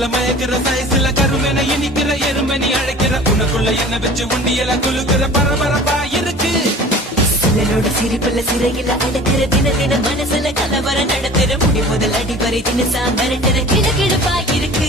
வயசுல மயக்கிற சயசுல கருமென இனிக்கிற எருமணி அழைக்கிற உனக்குள்ள என்ன வச்சு உண்டியல குலுக்கிற பரபரப்பா இருக்கு சிலரோட சிரிப்புல சிறையில அடக்கிற தின தின மனசுல கலவரம் நடத்துற முடி முதல் அடிவரை தினசா மிரட்டுற கிழக்கிழப்பா இருக்கு